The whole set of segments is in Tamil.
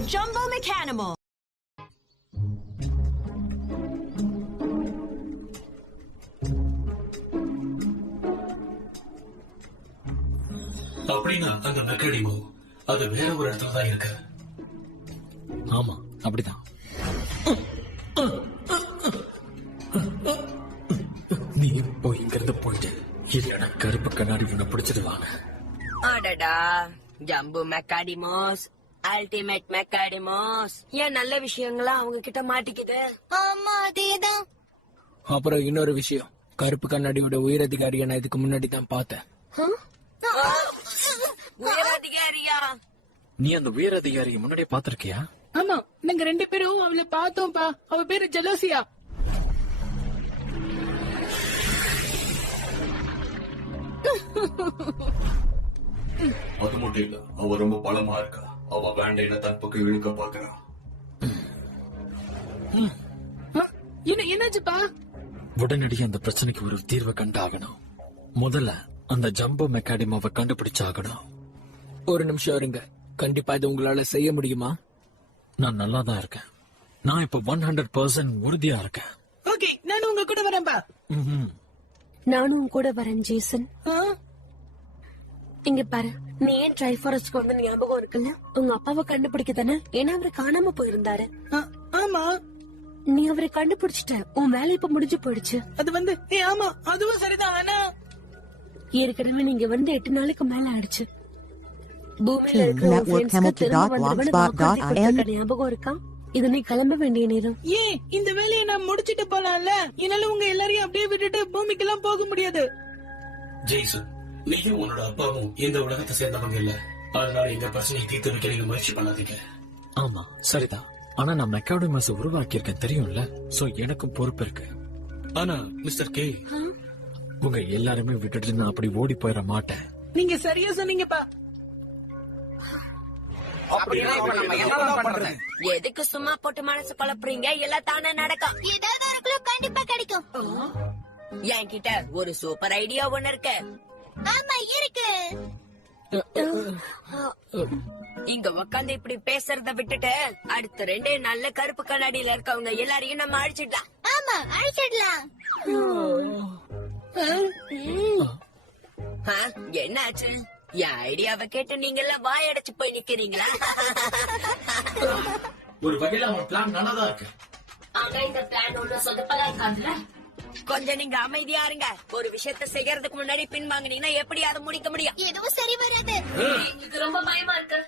the Jumbo Mechanimal. அப்படின்னா அந்த மெக்கானிமோ அது வேற ஒரு இடத்துல தான் இருக்கு. ஆமா, அப்படிதான். நீ இப்போ இங்கிருந்து போயிட்டு இல்லைன்னா கருப்பு கண்ணாடி உன்னை பிடிச்சிடுவாங்க. அடடா, ஜம்பு மெக்காடிமோஸ், அல்டிமேட் மெக்காடிமோஸ், ஏன் நல்ல விஷயங்களா அவங்க கிட்ட மாட்டிக்குது. ஆமா, அதேதான். அப்புறம் இன்னொரு விஷயம், கருப்பு கண்ணாடியோட உயரதிகாரியை நான் இதுக்கு முன்னாடி தான் பார்த்தேன். உயரதிகாரியா? நீ அந்த உயர் அதிகாரியை முன்னாடியே பாத்திருக்கியா? ஆமா, நாங்க 2 பேரும் அவளை பார்த்தோம்பா. அவ பேரு ஜெலோசியா. அது மட்டும் இல்ல, அவ ரொம்ப பலமா இருக்கா. அவ வேண்டையில தன் பக்கம் இழுக்க பாக்குறா. என்னாச்சுப்பா? உடனடியே அந்த பிரச்சனைக்கு ஒரு தீர்வை கண்டாகணும். முதல்ல அந்த ஜம்போ மெக்காடிமாவை கண்டுபிடிச்சாகணும். ஒரு நிமிஷம் இருங்க, கண்டிப்பா இது உங்களால செய்ய முடியுமா? நான் நல்லா தான் இருக்கேன். நான் இப்ப 100% உறுதியா இருக்கேன். ஓகே, நானும் உங்க கூட வரேன்பா. நானும் கூட வரேன் ஜேசன். இங்க பாரு, நீ ஏன் ட்ரைஃபாரஸ்ட்க்கு வந்து ஞாபகம் இருக்குல்ல? உங்க அப்பாவை கண்டுபிடிக்க தானே, ஏன்னா அவரு காணாம போயிருந்தாரு. ஆமா, நீ அவரை கண்டுபிடிச்சிட்ட. உன் வேலை இப்ப முடிஞ்சு போயிடுச்சு. அது வந்து ஆமா, அதுவும் சரிதான். ஆனா ஏற்கனவே நீங்க வந்து 8 நாளுக்கு மேல ஆயிடுச்சு. பூமியில Network Hamilton.blogspot.in ஞாபகம் இருக்கா? இது நீ கிளம்ப வேண்டிய நேரம். ஏன் இந்த வேலையை நான் முடிச்சிட்டு போலாம்ல? என்னால உங்க எல்லாரையும் அப்படியே விட்டுட்டு பூமிக்கெல்லாம் போக முடியாது. ஜெய்சன், நீயும் உன்னோட அப்பாவும் இந்த உலகத்தை சேர்ந்தவங்க இல்ல. அதனால இந்த பிரச்சனையை தீர்த்து வைக்க நீங்க முயற்சி பண்ணாதீங்க. ஆமா, சரிதான். ஆனா நான் மெக்காடிமஸை உருவாக்கி இருக்கேன், தெரியும்ல? சோ எனக்கும் பொறுப்பு இருக்கு. ஆனா மிஸ்டர் கே, உங்க எல்லாருமே விட்டுட்டு நான் அப்படி ஓடி போயிட மாட்டேன். நீங்க சரியா சொன்னீங்கப்பா. எதுக்கு சும்மா போட்டு மனசு குழப்புறீங்க? எல்லாம் தானே நடக்கும். ஏதாவது ஒரு clue கண்டிப்பா கிடைக்கும். என்கிட்ட ஒரு சூப்பர் ஐடியா ஒண்ணு இருக்கு. ஆமா, இருக்கு. இங்க உக்காந்து இப்படி பேசுறத விட்டுட்டு அடுத்த 2 நல்ல கருப்பு கண்ணாடியில இருக்கவங்க எல்லாரையும் நம்ம அழிச்சிடலாம். ஆமா, அழிச்சிடலாம். என்னாச்சு? என் ஐடியாவை கேட்டு நீங்க எல்லாம் வாயடைச்சு போய் நிக்கிறீங்களா? ஒரு வகையில அவன் பிளான் நல்லாதான் இருக்கு. ஆனா இந்த பிளான் ஒண்ணு சொதப்பலா இருக்காதுல. கொஞ்சம் நீங்க அமைதியா இருங்க. ஒரு விஷயத்த செய்யறதுக்கு முன்னாடி பின்வாங்கினீங்கன்னா எப்படி அதை முடிக்க முடியும்? எதுவும் சரி வராது. இது ரொம்ப பயமா இருக்கு.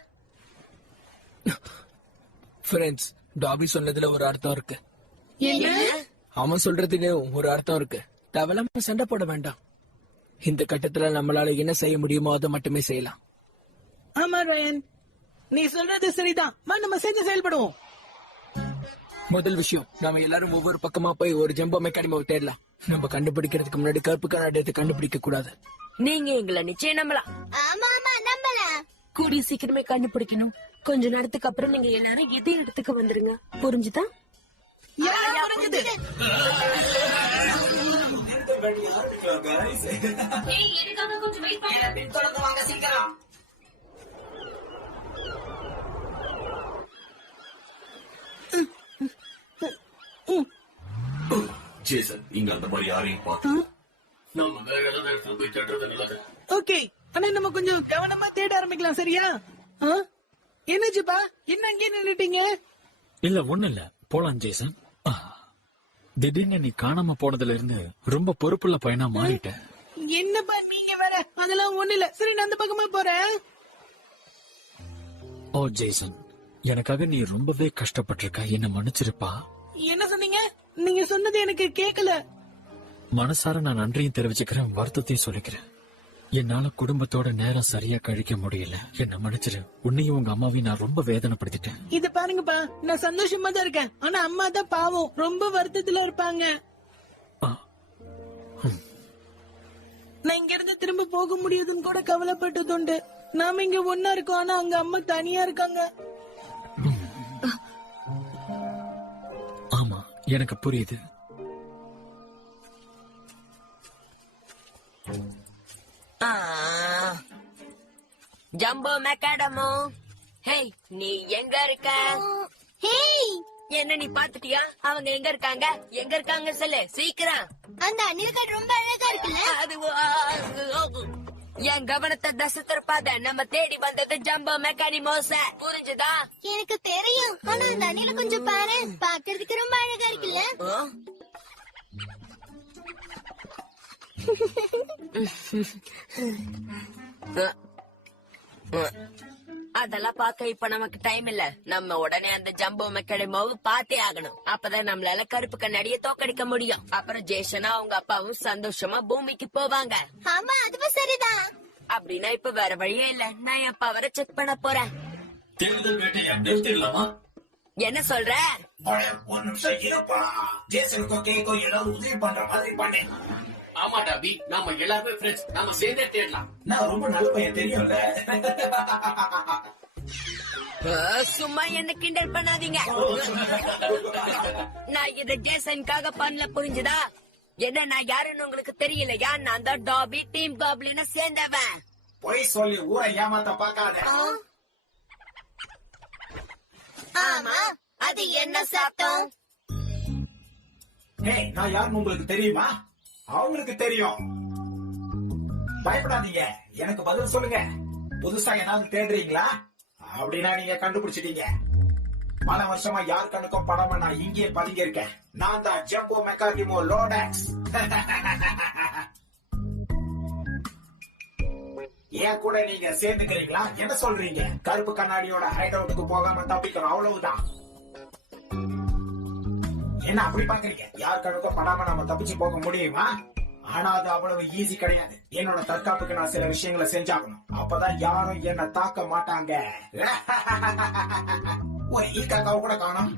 ஃப்ரெண்ட்ஸ், டாபி சொன்னதுல ஒரு அர்த்தம் இருக்கு. என்ன? அவன் சொல்றதுக்கு ஒரு அர்த்தம் இருக்கு. தேவையில்லாம சண்டை போட வேண்டாம். இந்த கட்டத்துல நம்மளால என்ன செய்ய முடியுமோ அதை மட்டுமே செய்யலாம். ஆமா ரயன், நீ சொல்றது சரிதான். நம்ம சேர்ந்து செயல்படுவோம். முதல் விஷயம், நாம எல்லாரும் ஒவ்வொரு பக்கமா போய் ஒரு ஜம்போ மெக்கானிமாவை தேடலாம். நம்ம கண்டுபிடிக்கிறதுக்கு முன்னாடி கருப்பு கண்ணாடியத்தை கண்டுபிடிக்க கூடாது. நீங்க எங்களை நிச்சயம் நம்பலாம். ஆமா ஆமா, நம்பலாம். கூடிய சீக்கிரமே கண்டுபிடிக்கணும். கொஞ்ச நேரத்துக்கு அப்புறம் நீங்க எல்லாரும் இதே இடத்துக்கு வந்துருங்க. புரிஞ்சுதா? ஜேசன், இங்க அந்த மாதிரி யாரையும் பார்த்து நம்ம வேற ஏதாவது இடத்துல போய் தேடுறது நல்லது. ஓகே, ஆனா நம்ம கொஞ்சம் கவனமா தேட ஆரம்பிக்கலாம். சரியா? என்னாச்சுப்பா? என்ன அங்கே நின்னுட்டீங்க? இல்ல, ஒண்ணு இல்ல, போலாம் ஜேசன். திடீர்னு நீ காணாம போனதுல இருந்து ரொம்ப பொறுப்புள்ள பையனா மாறிட்ட. என்னப்பா நீங்க வேற? அதெல்லாம் ஒண்ணு இல்ல. சரி, நான் அந்த பக்கமா போறேன். ஓ ஜேசன், எனக்காக நீ ரொம்பவே கஷ்டப்பட்டிருக்க. என்ன மன்னிச்சிருப்பா. என்ன சொன்னீங்க? நீங்க சொன்னது எனக்கு கேக்கல. மனசார நான் நன்றியும் தெரிவிச்சுக்கிறேன், வருத்தத்தையும் சொல்லிக்கிறேன். என்னால குடும்பத்தோட நேரம் சரியா கழிக்க முடியல. என்ன மன்னிச்சிரு. உன்னையும் உங்க அம்மாவையும் நான் ரொம்ப வேதனைப்படுத்திட்டேன். இத பாருங்கப்பா, நான் சந்தோஷமா தான் இருக்கேன். ஆனா அம்மா தான் பாவம், ரொம்ப வருத்தத்துல இருப்பாங்க. நான் இங்க இருந்து திரும்ப போக முடியுதுன்னு கூட கவலைப்பட்டதுண்டு. நாம இங்க ஒன்னா இருக்கோம், ஆனா அங்க அம்மா தனியா இருக்காங்க. ஆமா, எனக்கு புரியுது. ஜம்போ மெக்காடமோ, ஹேய், நீ எங்க இருக்க? ஹேய், என்ன நீ பாத்துட்டியா? அவங்க எங்க இருக்காங்க சொல்லு சீக்கிரம். அந்த அணில்கள் ரொம்ப அழகா இருக்குல்ல? அது என் கவனத்தை தசை திருப்பாத. நம்ம தேடி வந்தது ஜம்போ மெக்கானிமோஸ, புரிஞ்சுதா? எனக்கு தெரியும், ஆனா அந்த அணில கொஞ்சம் பாரு, பாக்குறதுக்கு ரொம்ப அழகா இருக்குல்ல? அதெல்லாம் பார்க்க இப்ப நமக்கு டைம் இல்ல. நம்ம உடனே அந்த ஜம்போ மெக்கானிமோவை பார்த்தே ஆகணும். அப்பதான் நம்மளால கருப்பு கண்ணாடிய தோக்கடிக்க முடியும். அப்புறம் ஜேசனா அவங்க அப்பாவும் சந்தோஷமா பூமிக்கு போவாங்க. ஆமா, அதுவும் சரிதான். அப்படின்னா இப்ப வேற வழியே இல்ல. நான் என் பவரை செக் பண்ண போறேன். தேடுதல் வேட்டையை நிறுத்திடலாமா? என்ன சொல்ற? ஒரு நிமிஷம் இருப்பா. ஜேசனுக்கும் கேக்கும் ஏதாவது உதவி பண்ற மாதிரி பண்ணேன். ஆமா டாபி, நாம எல்லாருமே ஃப்ரெண்ட்ஸ். நாம சேர்ந்தே தேடலாம். நான் ரொம்ப நல்ல பையன் தெரியும்ல. சும்மா என்ன கிண்டல் பண்ணாதீங்க. நான் இத ஜேசனுக்காக பண்ணல, புரிஞ்சுதா? என்ன நான் யாருன்னு உங்களுக்கு தெரியலையா? நான் தான் டாபி டீம் காப்ளின சேர்ந்தவன். பொய் சொல்லி ஊரை ஏமாத்த பாக்காத. ஆமா, அது என்ன சத்தம்? ஏய், நான் யாருன்னு உங்களுக்கு தெரியுமா? அவங்களுக்கு தெரியும். பயப்படாதீங்க, எனக்கு பதில் சொல்லுங்க. புதுசா ஏதாவது தேடுறீங்களா? அப்படின்னா நீங்க கண்டுபிடிச்சிட்டீங்க. பல வருஷமா யார் கண்ணுக்கும் படாம நான் இங்கே பதுங்கி இருக்கேன். நான் தான் ஜம்போ மெக்கானிமோ லோடாக்ஸ். ஏன் கூட நீங்க சேர்ந்துக்கிறீங்களா? என்ன சொல்றீங்க? கருப்பு கண்ணாடியோட ஹைட் அவுட்டுக்கு போகாம தப்பிக்கணும், அவ்வளவுதான். என்ன அப்படி பாக்குறீங்க? யார் கண்ணுக்கும் படாம நம்ம தப்பிச்சு போக முடியுமா? ஆனா அது அவ்வளவு ஈஸி கிடையாது. என்னோட தற்காப்புக்கு நான் சில விஷயங்களை செஞ்சாகணும். அப்பதான் யாரும் என்ன தாக்க மாட்டாங்க. ஒரு ஈக்காக்காவை கூட காணோம்.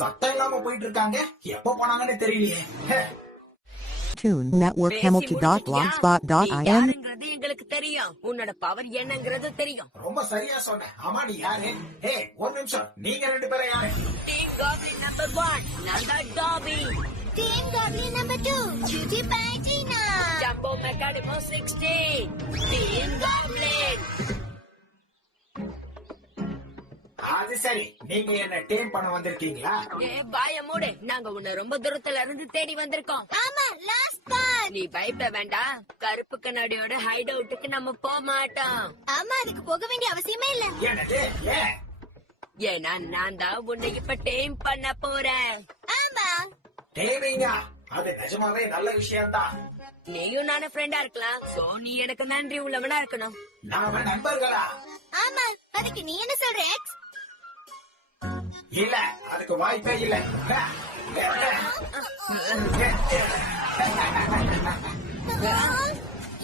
சத்தம் இல்லாம போயிட்டு இருக்காங்க. எப்ப போனாங்கன்னு தெரியலையே. Tune Network Hamilton.blogspot.in. யாருங்கிறது எங்களுக்கு தெரியும். உன்னோட பவர் என்னங்கிறது தெரியும். ரொம்ப சரியா சொன்ன. ஆமா, நீ யாரு? ஏ, ஒரு நிமிஷம். நீங்க ரெண்டு பேரும் யாரு? டீம் காப்ளின் நம்பர் 1, நான் தான் டாபி. டீம் காப்ளின் நம்பர் 2, ஜூஜி பேட்டினா. ஜம்போ மெக்கானிமோ 60, டீம் காப்ளின். அது சரி, நீங்க என்ன டேம் பண்ண வந்திருக்கீங்களா? ஏ பாய மூடு. நாங்க உன்னை ரொம்ப தூரத்துல இருந்து தேடி வந்திருக்கோம். ஆமா, லாஸ்ட் பார்ட். நீ பயப்பட வேண்டாம். கருப்பு கண்ணாடியோட ஹைட் அவுட்டுக்கு நம்ம போக மாட்டோம். ஆமா, அதுக்கு போக வேண்டிய அவசியமே இல்ல. என்னது? ஏன்? ஏன்னா நான் தான் உன்னை இப்ப டேம் பண்ண போறேன். ஆமா, டேமிங்கா? அது நிஜமாவே நல்ல விஷயம் தான். நீயும் நானும் ஃப்ரெண்டா இருக்கலாம். சோ நீ எனக்கு நன்றி உள்ளவனா இருக்கணும். நாம நண்பர்களா? ஆமா, அதுக்கு நீ என்ன சொல்ற எக்ஸ்? இல்ல, அதுக்கு வாய்ப்பே இல்ல.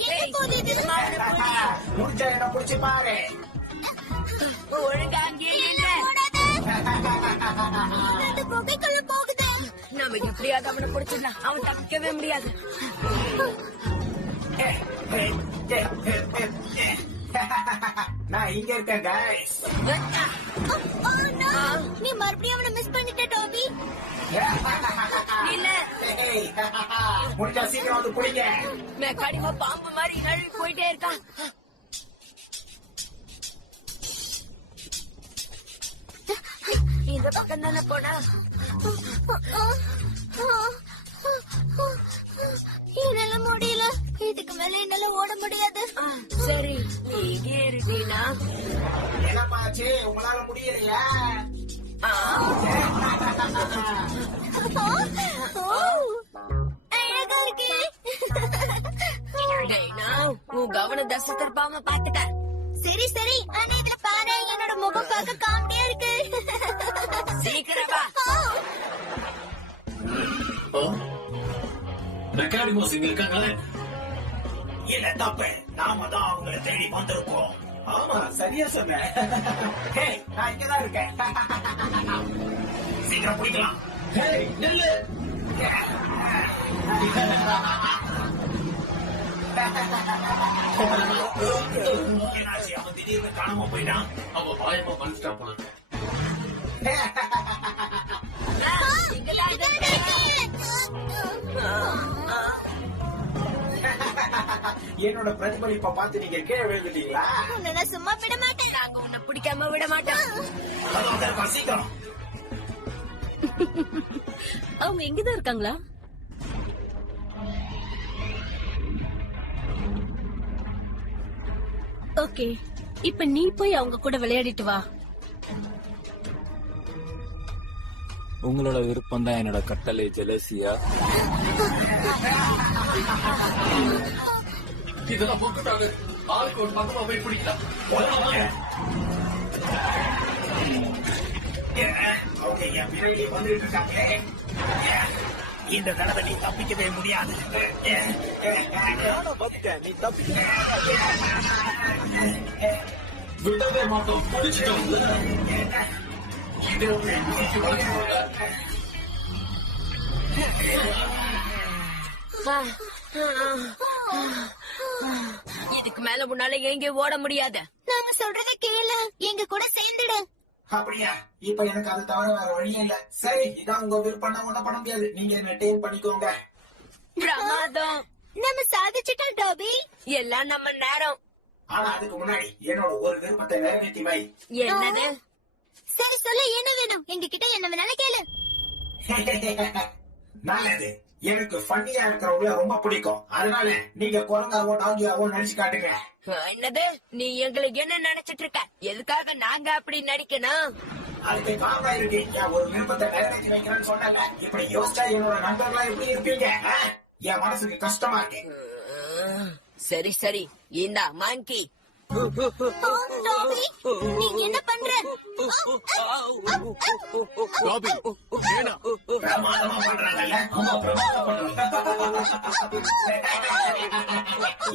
எங்க போகுது இது? முடிஞ்சா என்ன புடிச்சு பாரு. ஒழுங்கா அங்கேயே நில்லு. அந்த புகைக்குள்ள போகுது. நம்ம எப்படியாவது அவனை பிடிச்சிடலாம். அவன் தப்பிக்கவே முடியாது. நான் இங்க இருக்கேன் guys. Oh no, நீ மறுபடியும் அவனை மிஸ் பண்ணிட்ட டாபி. இல்ல, Hey, முடிஞ்சா சீக்கிரம் வந்து புடிங்க. மெக்கானிமோ பாம்பு மாதிரி நழுவி போயிட்டே இருக்கான். இந்த பக்கம் தானே போனா. என்னால முடியல. இதுக்கு மேல என்னால ஓட முடியாது. சரி, நீ இங்கே இருக்கீனா? என்னப்பாச்சு, உங்களால முடியலையா? அழகா இருக்கு. டேய்னா, உன் கவனம் தசை திருப்பாம பாத்துட்ட. சரி சரி, ஆனா இதுல பாரு, என்னோட முகம் பார்க்க காமெடியா இருக்கு. சீக்கிரம் வா. மெக்கானிமோஸ் இங்க இருக்காங்களே. இல்ல, தப்பு. நாம தான் அவங்களை தேடி வந்திருக்கோம். ஆமா, சரியா சொன்ன. Hey, நான் இங்கதான் இருக்கேன். சீக்கிரம் பிடிக்கலாம். Hey, நில்லு. என்னாச்சு, அவன் திடீர்னு காணாம போயிட்டான். அவன் பாயமா மனுஷா போனான். இங்கதான் இருக்கு. என்னோட பிரதிபலிப்பை பார்த்து நீங்க கீழே விழுந்துட்டீங்களா? உன்னை நான் சும்மா விட மாட்டேன். நாங்க உன்னை பிடிக்காம விட மாட்டோம். அது வந்திருக்கோம், சீக்கிரம். அவங்க இங்கதான் இருக்காங்களா? ஓகே, இப்ப நீ போய் அவங்க கூட விளையாடிட்டு வா. உங்களோட விருப்பம் தான் என்னோட கட்டளை ஜெலசியா. இதெல்லாம் போட்டுட்டாங்க. ஆளுக்கு ஒரு பக்கமா போய் பிடிக்கலாம். அவங்க என் பிறகு வந்துட்டு இருக்காங்களே. இந்த தடவை நீ தப்பிக்கவே முடியாது. நீ தப்பிக்க விடவே மாட்டோம். பிடிச்சிட்டோம்ல. இதுக்கு மேல முன்னால எங்க ஓட முடியாது. நாங்க சொல்றத கேளு, எங்க கூட சேர்ந்துடு. அப்படியா? இப்ப எனக்கு அது தவிர வேற வழியே இல்ல. சரி, இதான் உங்க விருப்பம், ஒண்ணும் பண்ண முடியாது. நீங்க என்ன டேம் பண்ணிக்கோங்க. பிரமாதம். நம்ம சாதிச்சிட்டோம் டாபி. எல்லாம் நம்ம நேரம். ஆனா அதுக்கு முன்னாடி என்னோட ஒரு விருப்பத்தை நிறைவேற்றி வை. என்னது? சரி சொல்லு, என்ன வேணும்? எங்க கிட்ட என்ன வேணாலும் கேளு. நல்லது. எனக்கு ஃபன்னியா இருக்கிறவங்கள ரொம்ப பிடிக்கும். அதனால நீங்க குரங்காவோ டாகியாவோ நடிச்சு காட்டுங்க. என்னது? நீ எங்களுக்கு என்ன நினைச்சிட்டு இருக்க? எதுக்காக நாங்க அப்படி நடிக்கணும்? அதுக்கு காரணம் இருக்கு. என் ஒரு விருப்பத்தை நிறைவேற்றி வைக்கிறேன்னு சொன்னாங்க. இப்படி யோசிச்சா என்னோட நண்பர்களா எப்படி இருப்பீங்க? என் மனசுக்கு கஷ்டமா இருக்கு. சரி சரி, இந்தா மாங்கி. டாபி, நீ என்ன பண்ற? பிரமாதமா பண்றாங்கல்ல? ஆமா, பிரமாதமா பண்றாங்க.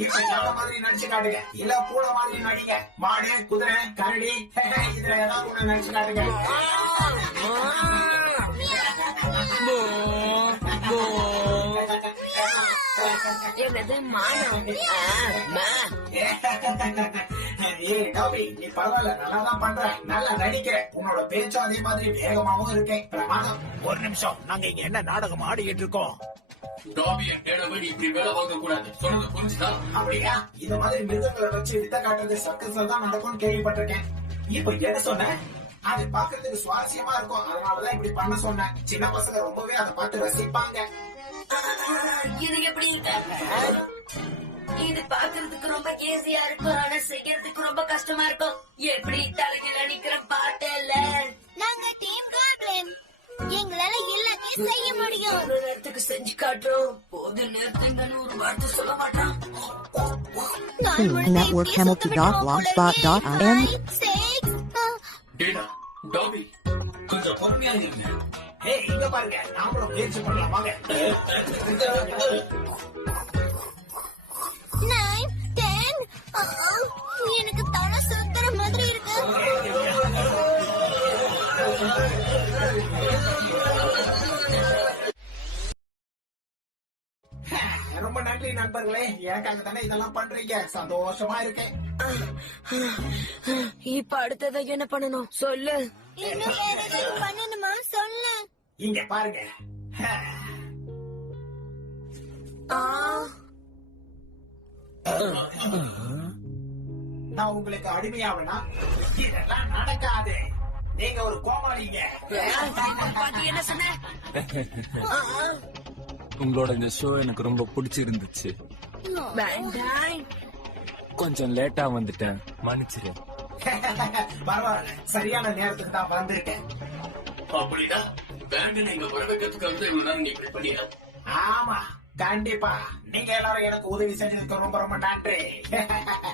இப்ப யார மாதிரி நடிச்சு காட்டுங்க. இல்ல பூனை மாதிரி நடிங்க. மாடு, குதிரை, கரடி, இதுல ஏதாவது ஒண்ணு நடிச்சு காட்டுங்க. என்னது மானம்? ஏய் டாபி, நீ பரவாயில்ல, நல்லாதான் பண்ற. நல்லா நடிக்கிற. உன்னோட பேச்சும் அதே மாதிரி வேகமாவும் இருக்கேன். பிரமாதம். ஒரு நிமிஷம், நாங்க இங்க என்ன நாடகம் ஆடிக்கிட்டு இருக்கோம்? டாபியை தேடவே நீ இப்படி வேலை வாங்க கூடாது. சொல்றது புரிஞ்சுதா? அப்படியா? இந்த மாதிரி மிருகங்களை வச்சு வித்த காட்டுறது சர்க்கஸ்ல தான் நடக்கும்னு கேள்விப்பட்டிருக்கேன். இப்ப என்ன சொன்ன? அது பாக்குறதுக்கு சுவாரஸ்யமா இருக்கும். அதனாலதான் இப்படி பண்ண சொன்னேன். சின்ன பசங்க ரொம்பவே அதை பார்த்து ரசிப்பாங்க. இது எப்படி இருக்காங்க? இது பாக்குறதுக்கு ரொம்ப ஈஸியா இருக்கும், ஆனா செய்யறதுக்கு ரொம்ப கஷ்டமா இருக்கும். எப்படி தலையில நிக்கிற பாட்டு இல்ல. நாங்க டீம் காப்ளின். எங்களால எல்லாத்தையும் செய்ய முடியும். ஒரு நேரத்துக்கு செஞ்சு காட்டுறோம். போது நேரத்துங்கன்னு ஒரு வார்த்தை சொல்ல மாட்டான். Network Hamilton.blogspot.in. டேடா, டாபி, கொஞ்சம் பொறுமையா இருங்க. ஏய், இங்க பாருங்க, நாமளும் முயற்சி பண்ணலாம் வாங்க. 9, 10. எனக்கு தலை சுத்துற மாதிரி இருக்கு. ரொம்ப நன்றி நண்பர்களே. எனக்காக தானே இதெல்லாம் பண்றீங்க. சந்தோஷமா இருக்கேன். இப்ப அடுத்ததை என்ன பண்ணணும் சொல்லு. இன்னும் வேற ஏதாவது பண்ணணுமா? சொல்லு. இங்க பாருங்க. நான் உங்களுக்கு அடிமையாவனா? இதெல்லாம் நடக்காது. நீங்க ஒரு கோமாளிங்க. என்ன சொன்ன? உங்களோட இந்த ஷோ எனக்கு ரொம்ப பிடிச்சிருந்துச்சு. வேண்டாம். கொஞ்சம் லேட்டா வந்துட்டேன், மன்னிச்சிரு. பரவாயில்ல, சரியான நேரத்துக்கு தான் வந்திருக்கேன். அப்படின்னா பேண்ட் நீங்க வர வைக்கிறதுக்காக தான் இவ்வளவு நேரம் நீ இப்படி பண்ணியா? ஆமா, கண்டிப்பா. நீங்க எல்லாரும் எனக்கு உதவி செஞ்சதுக்கு ரொம்ப ரொம்ப நன்றி.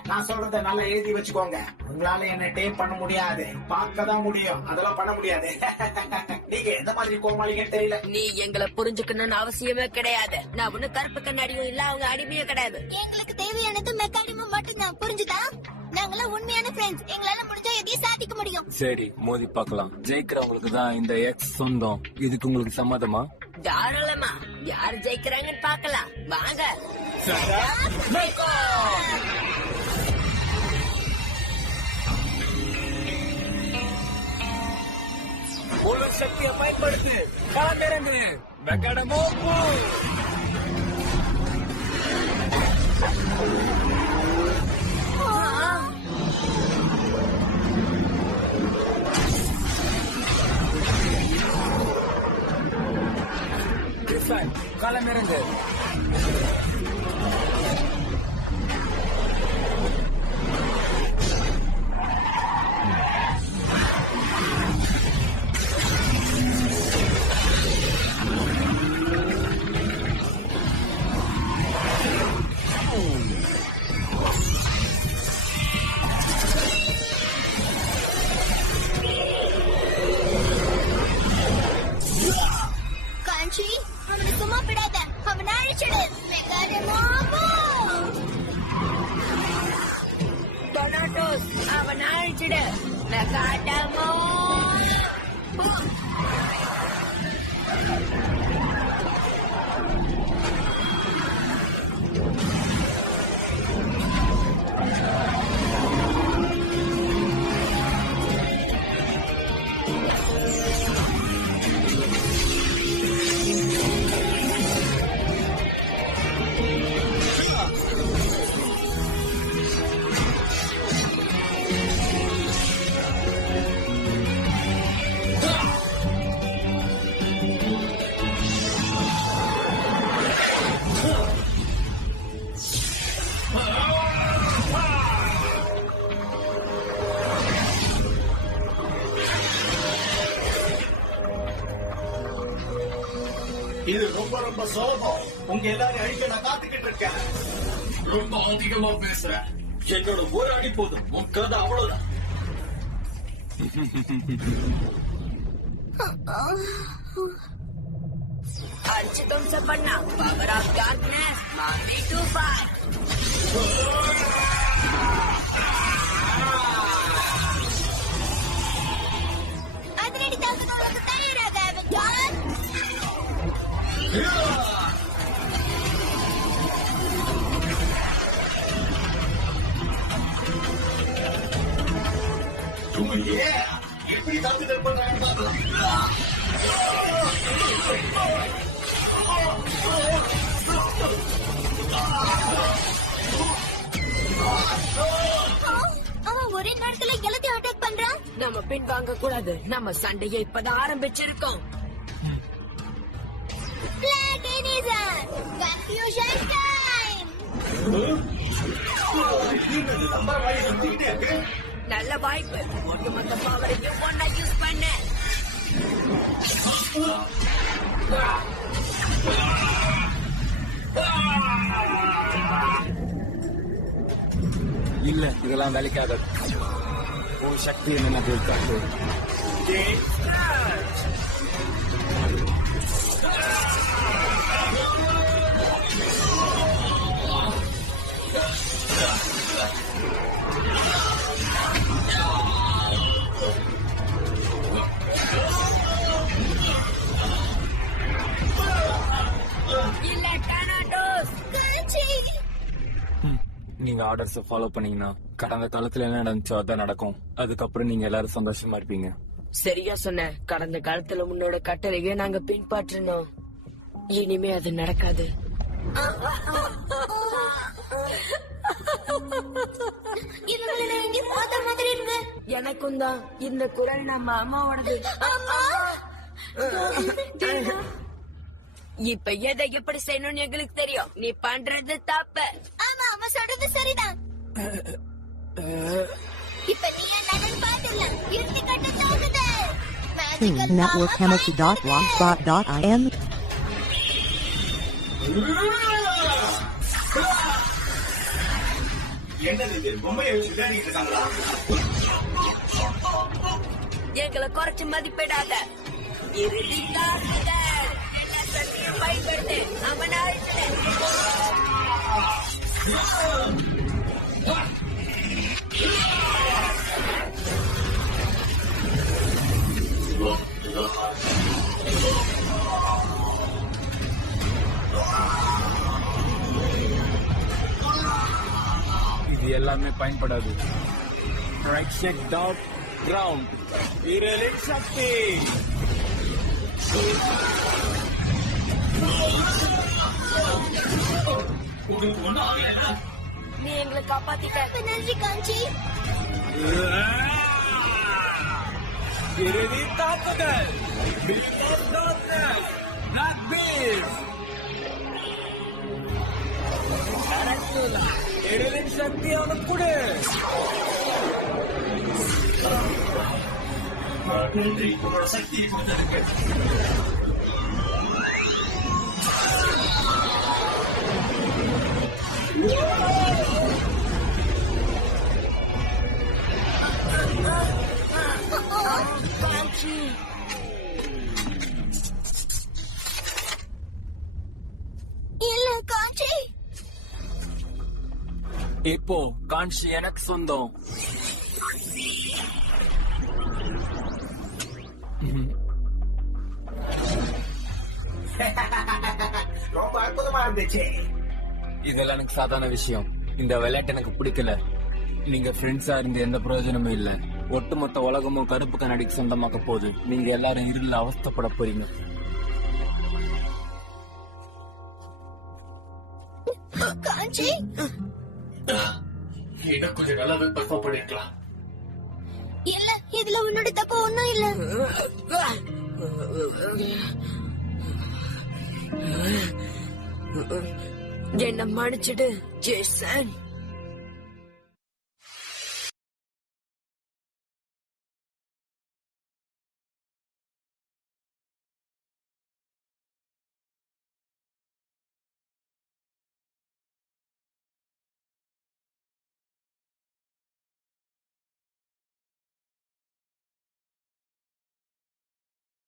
நான் சொல்றத நல்லா எழுதி வச்சுக்கோங்க. உங்களால என்ன டேப் பண்ண முடியாது, பார்க்க தான் முடியும், அதெல்லாம் பண்ண முடியாது. நீங்க எந்த மாதிரி கோமாளிங்க தெரியல. நீ எங்களை புரிஞ்சுக்கணும்னு அவசியமே கிடையாது. நான் ஒண்ணு கருப்பு கண்ணாடியும் இல்ல, அவங்க அடிமையும் கிடையாது. எங்களுக்கு தேவையானது மெக்கானிமும் மட்டும்தான். புரிஞ்சுதா? நாங்களாம் உண்மையான ஃப்ரெண்ட்ஸ். எங்களால முடிஞ்சா எதையும் சாதிக்க முடியும். சரி, மோதி பார்க்கலாம். ஜெயிக்கிறவங்களுக்கு தான் இந்த எக்ஸ் சொந்தம். இதுக்கு உங்களுக்கு சம்மதமா? தாராளமா. யார் ஜெயிக்கிறாங்கன்னு பாக்கலாம் வாங்க. முழு சக்தியை பயன்படுத்து. களமிறங்கு. மெக்காடமோ முன்னேறுங்க. காஞ்சி, அவனை சும்மா விடாத. அவனை அழிச்சிடு. மெக்கானிமோ டொனாட்டோஸ் அவன் அழிச்சிடு. மெக்காடமோ இது ரொம்ப ரொம்ப சுலபம். உங்க எல்லாரும் அழிக்க நான் காத்துக்கிட்டு இருக்கேன். ரொம்ப அதிகமா பேசுற. என்னோட ஒரு அடி போதும், உன் கதை அவ்வளவுதான். அடிச்சு தும்சம் பண்ணா. பவர் ஆஃப் டார்க்னஸ் மாமி 25. அதிரடி தாக்குதலுக்கு தயாராக அவெஞ்சர். எப்படி தாக்குதல் பண்றாங்க? அவன் ஒரே நேரத்துல எல்லாத்தையும் அட்டாக் பண்றான். நம்ம பின் வாங்க கூடாது. நம்ம சண்டையை இப்பதான் ஆரம்பிச்சிருக்கோம். Black Enizer, confusion time. நல்ல வாய்ப்பு. ஒட்டுமொத்த பவரையும் ஒன்னா யூஸ் பண்ண. இல்ல இதெல்லாம் வேலைக்காக உன் சக்தி என்ன காட்டு. இல்ல டொனாட்டோஸ். நீங்க ஆர்டர்ஸ் ஃபாலோ பண்ணீங்கன்னா கடந்த காலத்துல என்ன நடந்துச்சோ அதான் நடக்கும். அதுக்கப்புறம் நீங்க எல்லாரும் சந்தோஷமா இருப்பீங்க. சரியா சொன்ன. கடந்த காலத்துல உன்னோட கட்டளையை நாங்க பின்பற்றணும். இனிமே அது நடக்காது. இவங்களை நான் எங்கேயும் பார்த்த மாதிரி இருக்கு. எனக்கும் தான். இந்த குரல் நம்ம அம்மாவோடது. அம்மா, இப்ப எதை எப்படி செய்யணும்னு எங்களுக்கு தெரியும். நீ பண்றது தப்பு. ஆமா, அவன் சொல்றது சரிதான். இப்ப நீ என்ன பாத்துடலாம். இறுதி கட்ட தாக்குதல். Network Hamilton.blogspot.in என்னது பொம்மையை வச்சு விளையாடிட்டு இருக்காங்களா? எங்களை குறைச்சு மதிப்பிடாத. இறுதி தாக்குதல். எல்லா சக்தியும் பயன்படுத்து. அவனை அழிச்சிடு. இது எல்லாமே பயன்படாது. ரைட் செக் டாட் கிரவுண்ட் விரலின் சக்தி. உங்களுக்கு ஒண்ணும் ஆகல. நீ எங்களை காப்பாத்திட்ட. நன்றி காஞ்சி. இறுதி தாக்குதல். Beam of darkness. Black beam. எரிலின் சக்தி அவனுக்கு கொடு. நன்றி, உங்களோட சக்தியை கொண்டதுக்கு. இல்ல காட்சி. இப்போ காஞ்சி எனக்கு சொந்தம். ரொம்ப அற்புதமா இருந்துச்சு. இதெல்லாம் எனக்கு சாதாரண விஷயம். இந்த விளையாட்டு எனக்கு பிடிக்கல. நீங்க ஃப்ரெண்ட்ஸா இருந்து எந்த பிரயோஜனமும் இல்ல. ஒட்டுமொத்த உலகமும் கருப்பு கண்ணாடிக்கு சொந்தமாக்க போகுது. நீங்க எல்லாரும் இருள அவஸ்தைப்பட போறீங்க. காட்சி. இன்னும் கொஞ்சம் நல்லாவே பெர்ஃபார்ம் பண்ணிருக்கலாம். இல்ல இதுல உன்னோட தப்பு ஒண்ணும் இல்ல. என்ன மன்னிச்சிடு ஜேசன்.